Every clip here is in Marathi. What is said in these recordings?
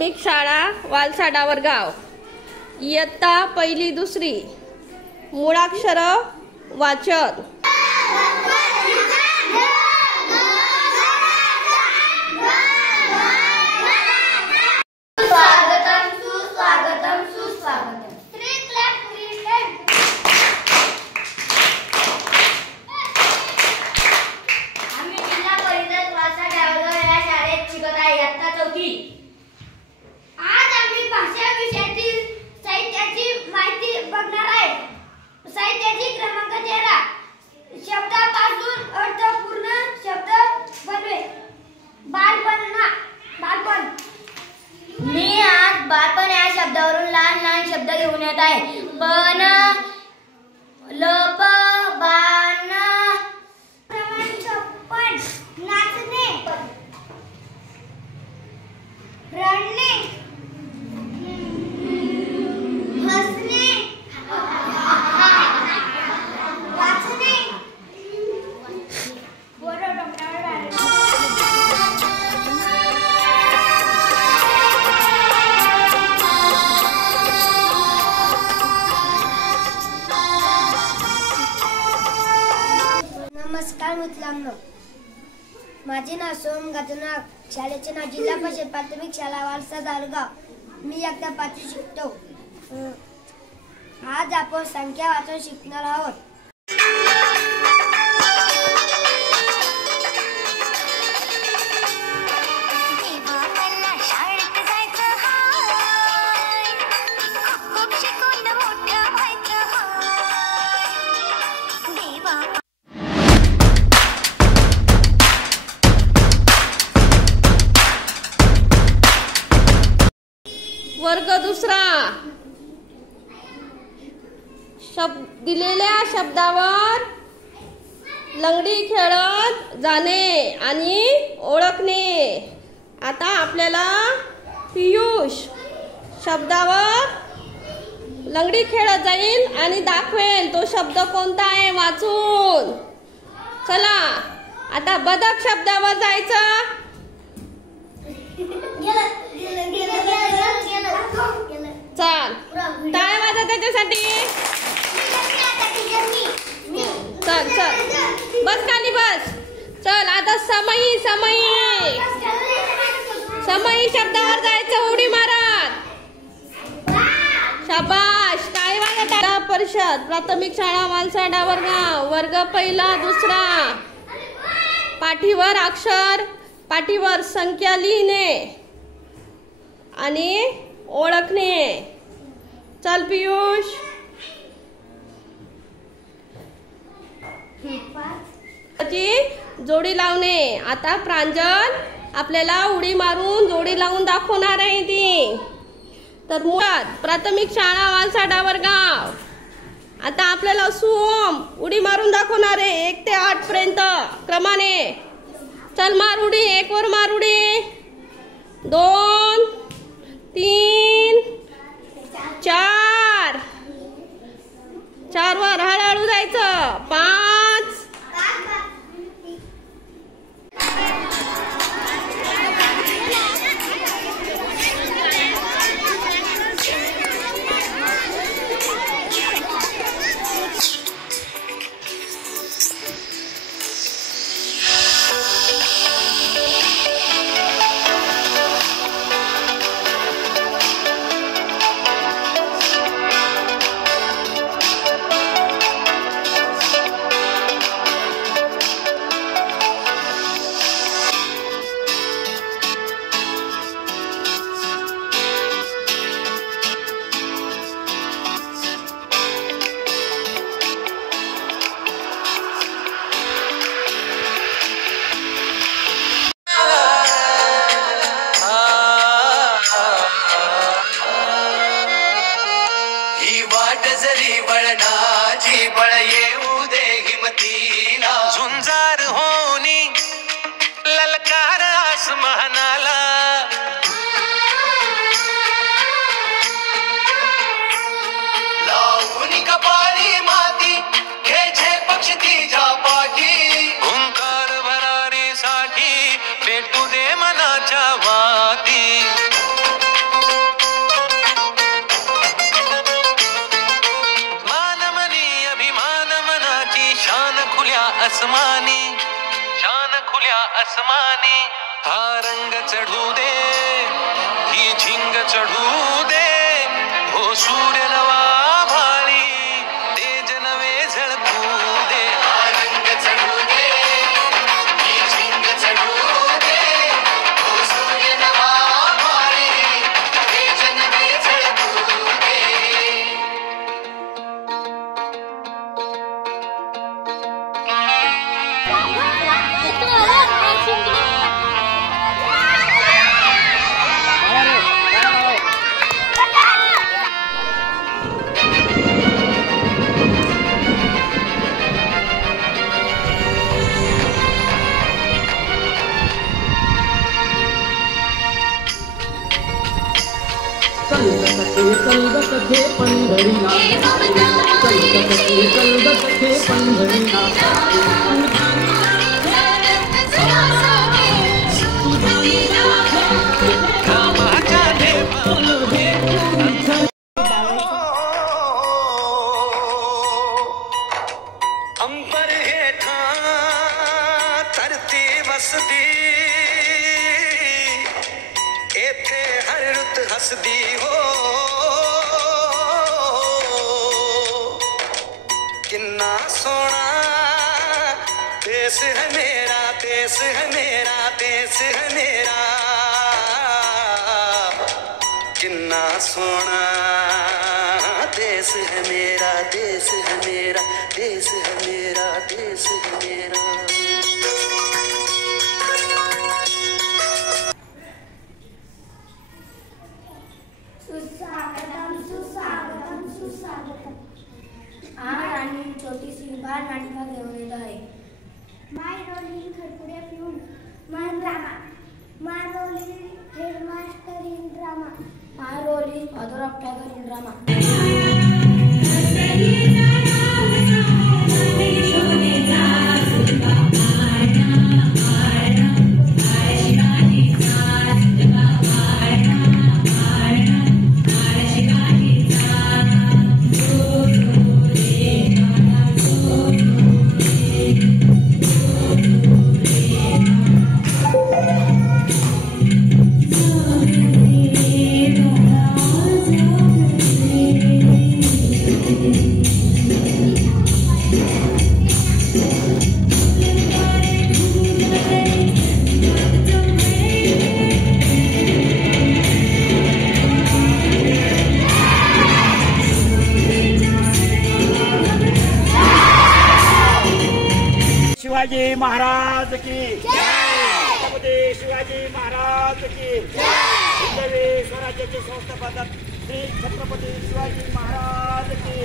प्राथमिक शाळा वालसाडा वरगाव, इयत्ता पहिली दुसरी, मूळाक्षर वाचन। आज आम्ही भाषा विषयातील साहित्याची माहिती बघणार आहे। साहित्याची क्रमांक 13 शब्दापासून अर्थपूर्ण शब्द बनवे। बालपण। मी आज बालपण या शब्दावरून लहान लहान शब्द घेऊन येत आहे। पण लप बाण प्रमाण नाचणे रडणे हसणे वाचणे नमस्कार मित्रांनो, माझे नाव सोहम गाजनाग, शाळेचे नाव जिल्हा परिषद प्राथमिक शाळा वालसाडा वरगाव। मी इयत्ता 5वी शिकतो। आज आपण संख्या वाचन शिकणार आहोत। वर्ग दुसरा, दिलेल्या शब्दावर लंगडी खेळत जाणे आणि ओळखणे। आता आपल्याला पियुष शब्दावर लंगडी खेळत जाईल आणि दाखवेल तो शब्द कोणता आहे वाचून। चला आता बदक शब्दावर जायचं। चल टाळ्या वाजवा त्याच्यासाठी। चल चल बस खाली बस। चल आता समयी शब्दावर जायचं उडी मारत। शाबाश, टाळ्या वाजवा। परिषद प्राथमिक शाळा वालसाडा वरगाव, वर्ग पहिला दुसरा। पाठीवर अक्षर, पाठीवर संख्या लिहिणे आणि ओळखणे। चल पियुष। जोडी लावणे। आता प्रांजल आपल्याला उडी मारून जोडी लावून दाखवणार आहे ती। तर मुळात प्राथमिक शाळा वालसाडा वरगाव। आता आपल्याला सोहम उडी मारून दाखवणार आहे 1 ते 8 पर्यंत क्रमाने। चल मार उडी, 1 वर मार उडी, 2 3 4 4 वर हळूहळू जायचं, 5 भेटू दे मनाच्या वाती। आसमानी, चान खुल्या आसमानी, हा रंग चढू दे, ही झिंग चढू दे, हो सूर्य नवा भाळी, तेज नवे झळकू दे, हा रंग चढू दे, ही झिंग चढू दे, हो सूर्य नवा भाळी, तेज नवे झळकू दे. कलगतथे पंढरीनाथ, कलगतथे पंढरीनाथ. रामाच्या देवामध्ये अंबर हेठा तरती वसदी, एथे हर रुत हसदी हो. किन्ना सोना देश है मेरा, देश है मेरा, देश है मेरा. किन्ना सोना देश है मेरा, देश है मेरा, देश है मेरा, देश है मेरा. सुस्वागतम सुस्वागतम सुस्वागतम. आज आम्ही छोटीशी बाल नाटिका घेऊन येत आहे. माय रोलिंग खरपुड्या पिऊन मान drama, my rolling headmaster in drama. My role is father of tiger in drama. Shivaji Maharaj की छत्रपती शिवाजी महाराज की हिंदवी स्वराज्याचे संस्थापक श्री छत्रपती शिवाजी महाराज की.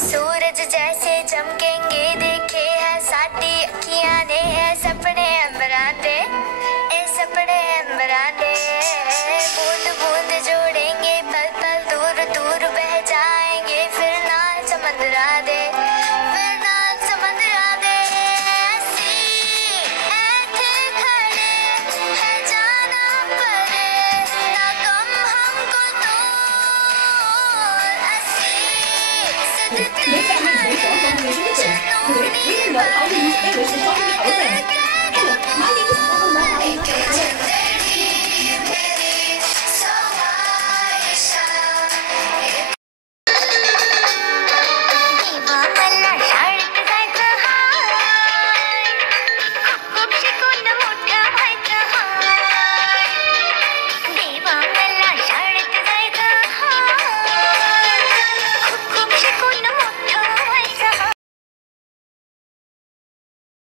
सूरज जैसे चमकेंगे देखे है साटी अखियां ने है सपने अंबराते, ए सपने अंबराते. बूंद बूंद जोड़ेंगे पल पल दूर दूर बह जाएंगे फिर ना समंदरा दे, फिर ना समंदरा दे. ऐसी ऐठे खड़े है जाना पड़े ना कम हमको तो. ऐसी सिद्धते खड़े चनूनी बने